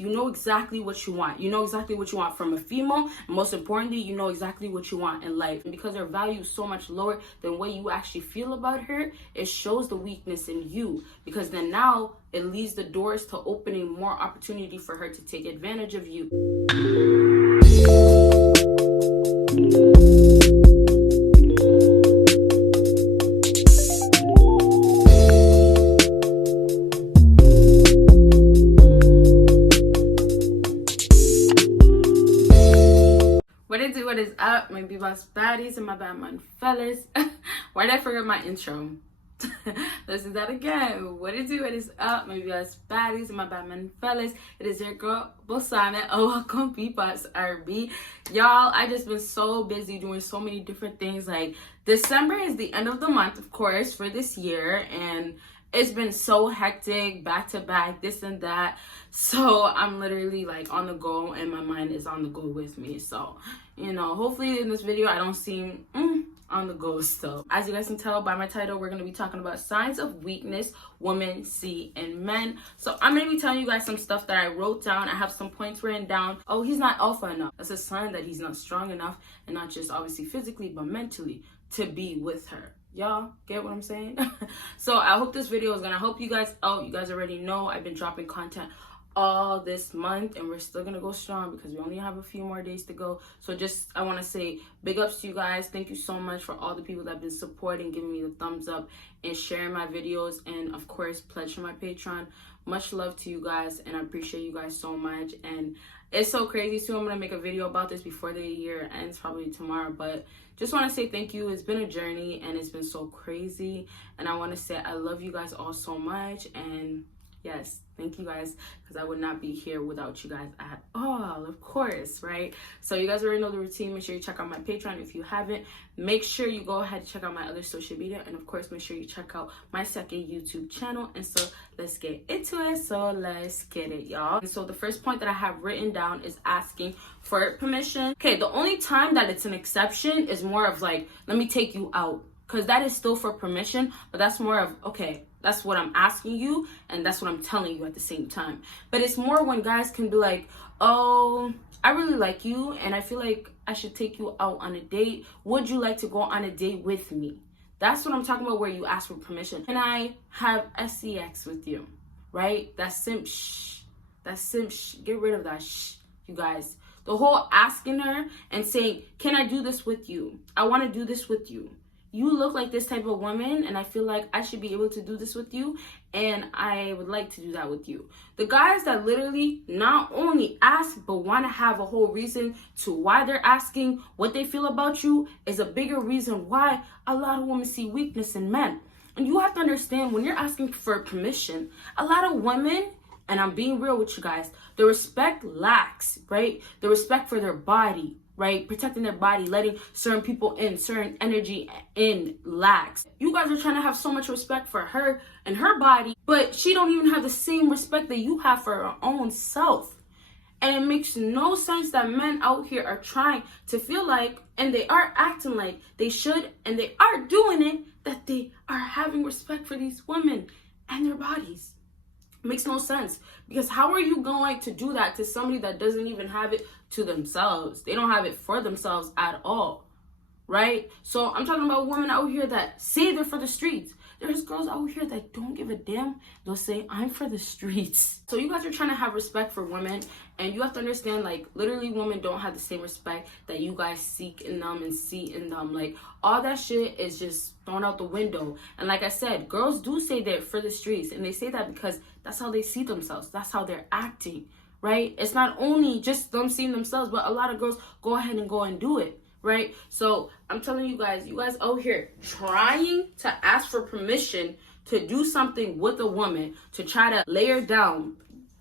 You know exactly what you want. You know exactly what you want from a female. And most importantly, you know exactly what you want in life. And because her value is so much lower than what you actually feel about her, it shows the weakness in you. Because then now it leaves the doors to opening more opportunity for her to take advantage of you. What is up, my BBossBaddies and my Batman fellas? Why did I forget my intro? Let's do that again. What is up, my BBossBaddies and my Batman fellas? It is your girl Bosana. Oh, welcome BBossArmy. Y'all, I just been so busy doing so many different things. Like, December is the end of the month, of course, for this year, and it's been so hectic, back to back, this and that. So I'm literally like on the go, and my mind is on the go with me. So, you know, hopefully in this video I don't seem on the go still. As you guys can tell by my title, we're going to be talking about signs of weakness women see in men. So I'm going to be telling you guys some stuff that I wrote down. I have some points written down. Oh, he's not alpha enough. That's a sign that he's not strong enough, and not just obviously physically, but mentally, to be with her. Y'all get what I'm saying? So I hope this video is gonna help you guys out. You guys already know I've been dropping content all this month, and we're still gonna go strong because we only have a few more days to go. So just I want to say big ups to you guys. Thank you so much for all the people that have been supporting, giving me the thumbs up, and sharing my videos, and of course pledge to my Patreon. Much love to you guys, and I appreciate you guys so much. And it's so crazy too. I'm gonna make a video about this before the year ends, probably tomorrow, but just want to say thank you. It's been a journey, and it's been so crazy, and I want to say I love you guys all so much. And yes, thank you guys, because I would not be here without you guys at all, of course, right? So you guys already know the routine. Make sure you check out my Patreon if you haven't. Make sure you go ahead and check out my other social media, and of course make sure you check out my second YouTube channel. And so let's get into it. So let's get it, y'all. And so the first point that I have written down is asking for permission. Okay, the only time that it's an exception is more of like, let me take you out, because that is still for permission, but that's more of, okay, that's what I'm asking you, and that's what I'm telling you at the same time. But it's more when guys can be like, oh, I really like you, and I feel like I should take you out on a date. Would you like to go on a date with me? That's what I'm talking about, where you ask for permission. Can I have sex with you? Right? That's simp shh. That's simp shh. Get rid of that shh, you guys. The whole asking her and saying, can I do this with you? I want to do this with you. You look like this type of woman, and I feel like I should be able to do this with you, and I would like to do that with you. The guys that literally not only ask, but want to have a whole reason to why they're asking, what they feel about you, is a bigger reason why a lot of women see weakness in men. And you have to understand, when you're asking for permission, a lot of women, and I'm being real with you guys, the respect lacks, right? The respect for their body, right? Protecting their body, letting certain people in, certain energy in lacks. You guys are trying to have so much respect for her and her body, but she don't even have the same respect that you have for her own self. And it makes no sense that men out here are trying to feel like, and they are acting like they should, and they are doing it, that they are having respect for these women and their bodies. Makes no sense, because how are you going to do that to somebody that doesn't even have it to themselves? They don't have it for themselves at all, right? So I'm talking about women out here that say they're for the streets. There's girls out here that don't give a damn. They'll say, I'm for the streets. So you guys are trying to have respect for women, and you have to understand, like, literally women don't have the same respect that you guys seek in them and see in them. Like, all that shit is just thrown out the window. And like I said, girls do say they're for the streets, and they say that because that's how they see themselves. That's how they're acting, right? It's not only just them seeing themselves, but a lot of girls go ahead and go and do it. Right? So I'm telling you guys out here trying to ask for permission to do something with a woman, to try to lay her down,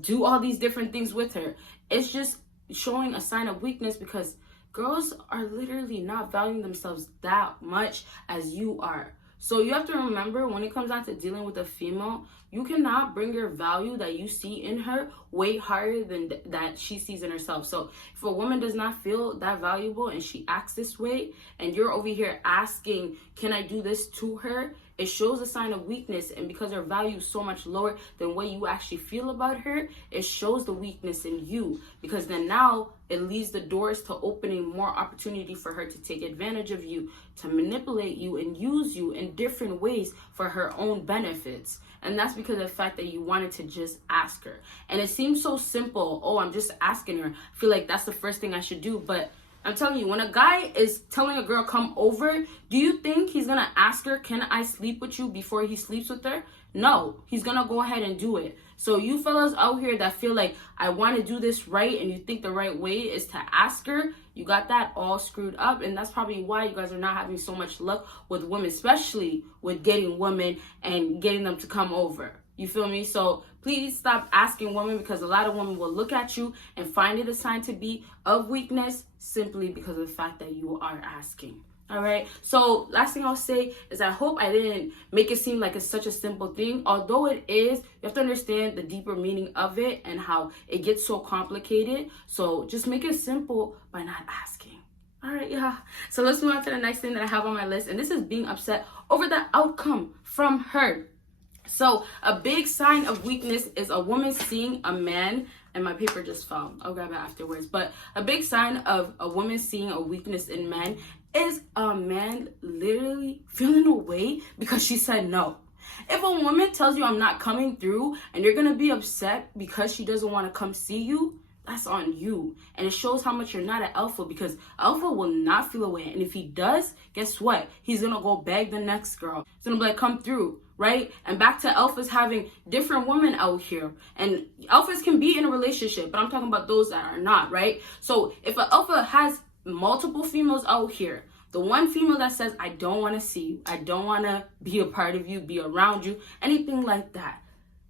do all these different things with her. It's just showing a sign of weakness, because girls are literally not valuing themselves that much as you are. So you have to remember, when it comes down to dealing with a female, you cannot bring your value that you see in her way higher than that she sees in herself. So if a woman does not feel that valuable and she acts this way, and you're over here asking, can I do this to her? it shows a sign of weakness. And because her value is so much lower than what you actually feel about her, it shows the weakness in you. Because then now it leaves the doors to opening more opportunity for her to take advantage of you, to manipulate you and use you in different ways for her own benefits. And that's because of the fact that you wanted to just ask her. And it seems so simple. Oh, I'm just asking her. I feel like that's the first thing I should do. But I'm telling you, when a guy is telling a girl come over, do you think he's gonna ask her, can I sleep with you, before he sleeps with her? No, he's gonna go ahead and do it. So you fellas out here that feel like I want to do this right, and you think the right way is to ask her, you got that all screwed up. And that's probably why you guys are not having so much luck with women, especially with getting women and getting them to come over. You feel me? So please stop asking women, because a lot of women will look at you and find it a sign to be of weakness simply because of the fact that you are asking. All right. So last thing I'll say is I hope I didn't make it seem like it's such a simple thing. Although it is, you have to understand the deeper meaning of it and how it gets so complicated. So just make it simple by not asking. All right, yeah. So let's move on to the next thing that I have on my list. And this is being upset over the outcome from her. So a big sign of weakness is a woman seeing a man, and my paper just fell, I'll grab it afterwards, but a big sign of a woman seeing a weakness in men is a man literally feeling away because she said no. If a woman tells you I'm not coming through and you're gonna be upset because she doesn't want to come see you, that's on you. And it shows how much you're not an alpha, because alpha will not feel away. And if he does, guess what? He's gonna go beg the next girl. He's gonna be like, come through, right? And back to alphas having different women out here. And alphas can be in a relationship, but I'm talking about those that are not, right? So if an alpha has multiple females out here, the one female that says, I don't want to see you, I don't want to be a part of you, be around you, anything like that,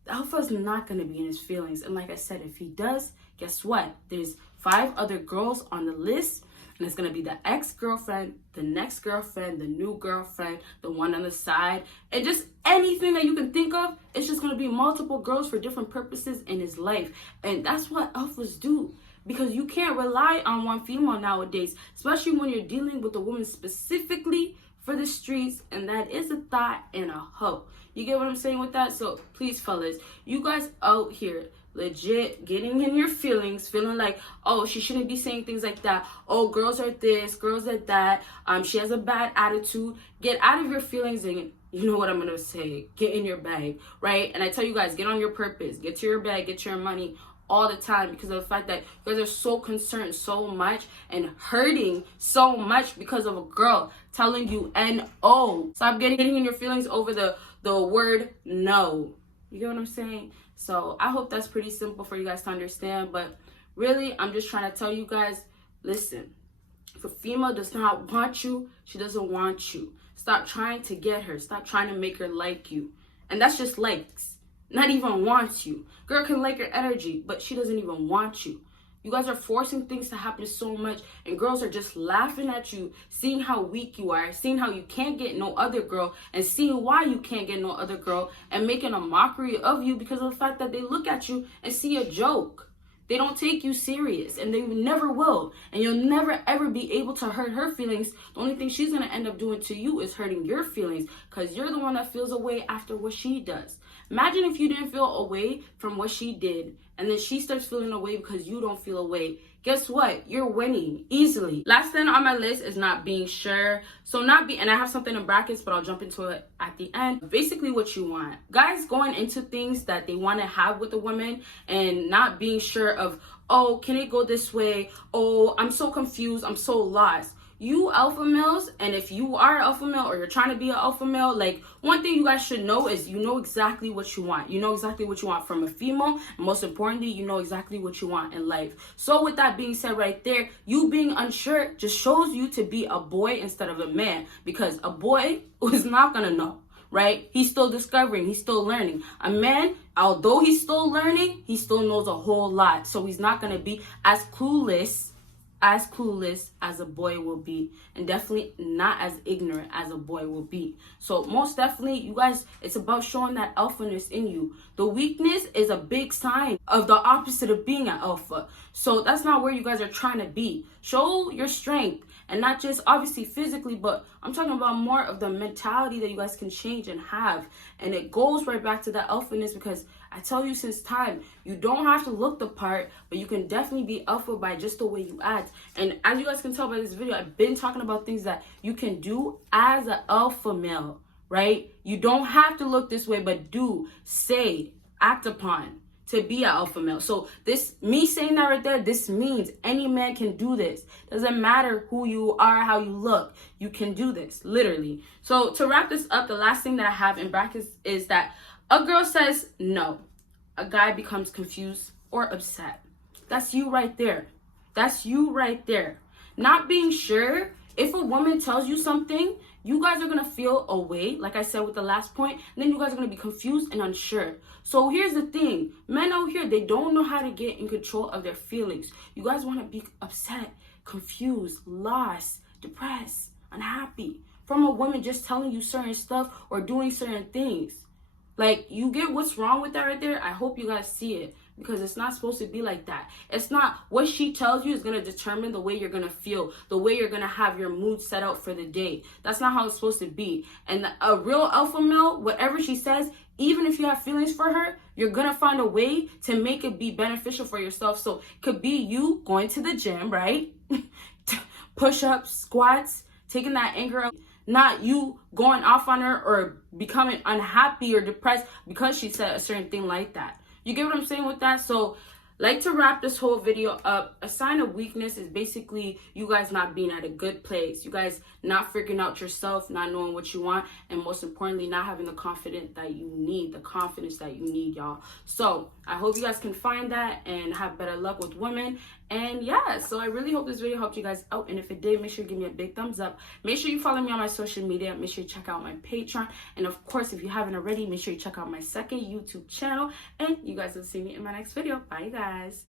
the alpha is not going to be in his feelings. And like I said, if he does, guess what? There's 5 other girls on the list, and it's going to be the ex-girlfriend, the next girlfriend, the new girlfriend, the one on the side, and just anything that you can think of. It's just going to be multiple girls for different purposes in his life. And that's what alphas do, because you can't rely on one female nowadays, especially when you're dealing with a woman specifically for the streets, and that is a thought and a hoe. You get what I'm saying with that? So please, fellas, you guys out here legit getting in your feelings, feeling like, oh, she shouldn't be saying things like that. Oh, girls are this, girls are that. She has a bad attitude. Get out of your feelings and, you know what I'm going to say, get in your bag, right? And I tell you guys, get on your purpose. Get to your bag, get your money all the time, because of the fact that you guys are so concerned so much and hurting so much because of a girl telling you N-O. Stop getting in your feelings over the word no. You get what I'm saying? So I hope that's pretty simple for you guys to understand. But really, I'm just trying to tell you guys, listen, if a female does not want you, she doesn't want you. Stop trying to get her. Stop trying to make her like you. And that's just likes. Not even wants you. Girl can like your energy, but she doesn't even want you. You guys are forcing things to happen so much, and girls are just laughing at you, seeing how weak you are, seeing how you can't get no other girl, and seeing why you can't get no other girl, and making a mockery of you because of the fact that they look at you and see a joke. They don't take you serious, and they never will. And you'll never ever be able to hurt her feelings. The only thing she's going to end up doing to you is hurting your feelings, because you're the one that feels away after what she does. Imagine if you didn't feel away from what she did, and then she starts feeling away because you don't feel away. Guess what? You're winning easily. Last thing on my list is not being sure. And I have something in brackets, but I'll jump into it at the end. Basically what you want. Guys going into things that they want to have with a woman and not being sure of, oh, can it go this way? Oh, I'm so confused. I'm so lost. You alpha males, and if you are an alpha male or you're trying to be an alpha male, like, one thing you guys should know is you know exactly what you want. You know exactly what you want from a female, and most importantly, you know exactly what you want in life. So with that being said right there, you being unsure just shows you to be a boy instead of a man, because a boy is not gonna know, right? He's still discovering, he's still learning. A man, although he's still learning, he still knows a whole lot, so he's not gonna be as clueless as clueless as a boy will be, and definitely not as ignorant as a boy will be. So most definitely, you guys, it's about showing that alphaness in you. The weakness is a big sign of the opposite of being an alpha. So that's not where you guys are trying to be. Show your strength, and not just obviously physically, but I'm talking about more of the mentality that you guys can change and have. And it goes right back to that alphaness, because I tell you since time, you don't have to look the part, but you can definitely be alpha by just the way you act. And as you guys can tell by this video, I've been talking about things that you can do as an alpha male, right? You don't have to look this way, but do, say, act upon to be an alpha male. So this, me saying that right there, this means any man can do this. Doesn't matter who you are, how you look, you can do this, literally. So to wrap this up, the last thing that I have in brackets is that a girl says no, a guy becomes confused or upset. That's you right there. That's you right there. Not being sure. If a woman tells you something, you guys are going to feel a way, like I said with the last point, and then you guys are going to be confused and unsure. So here's the thing. Men out here, they don't know how to get in control of their feelings. You guys want to be upset, confused, lost, depressed, unhappy from a woman just telling you certain stuff or doing certain things. Like, you get what's wrong with that right there? I hope you guys see it, because it's not supposed to be like that. It's not what she tells you is going to determine the way you're going to feel, the way you're going to have your mood set out for the day. That's not how it's supposed to be. And a real alpha male, whatever she says, even if you have feelings for her, you're going to find a way to make it be beneficial for yourself. So it could be you going to the gym, right? Push-ups, squats, taking that anger out. Not you going off on her or becoming unhappy or depressed because she said a certain thing like that. You get what I'm saying with that? So, like, to wrap this whole video up, a sign of weakness is basically you guys not being at a good place. You guys not figuring out yourself, not knowing what you want, and most importantly, not having the confidence that you need, the confidence that you need, y'all. So, I hope you guys can find that and have better luck with women. And yeah, so I really hope this video helped you guys out. And if it did, make sure you give me a big thumbs up. Make sure you follow me on my social media. Make sure you check out my Patreon. And of course, if you haven't already, make sure you check out my second YouTube channel. And you guys will see me in my next video. Bye, guys.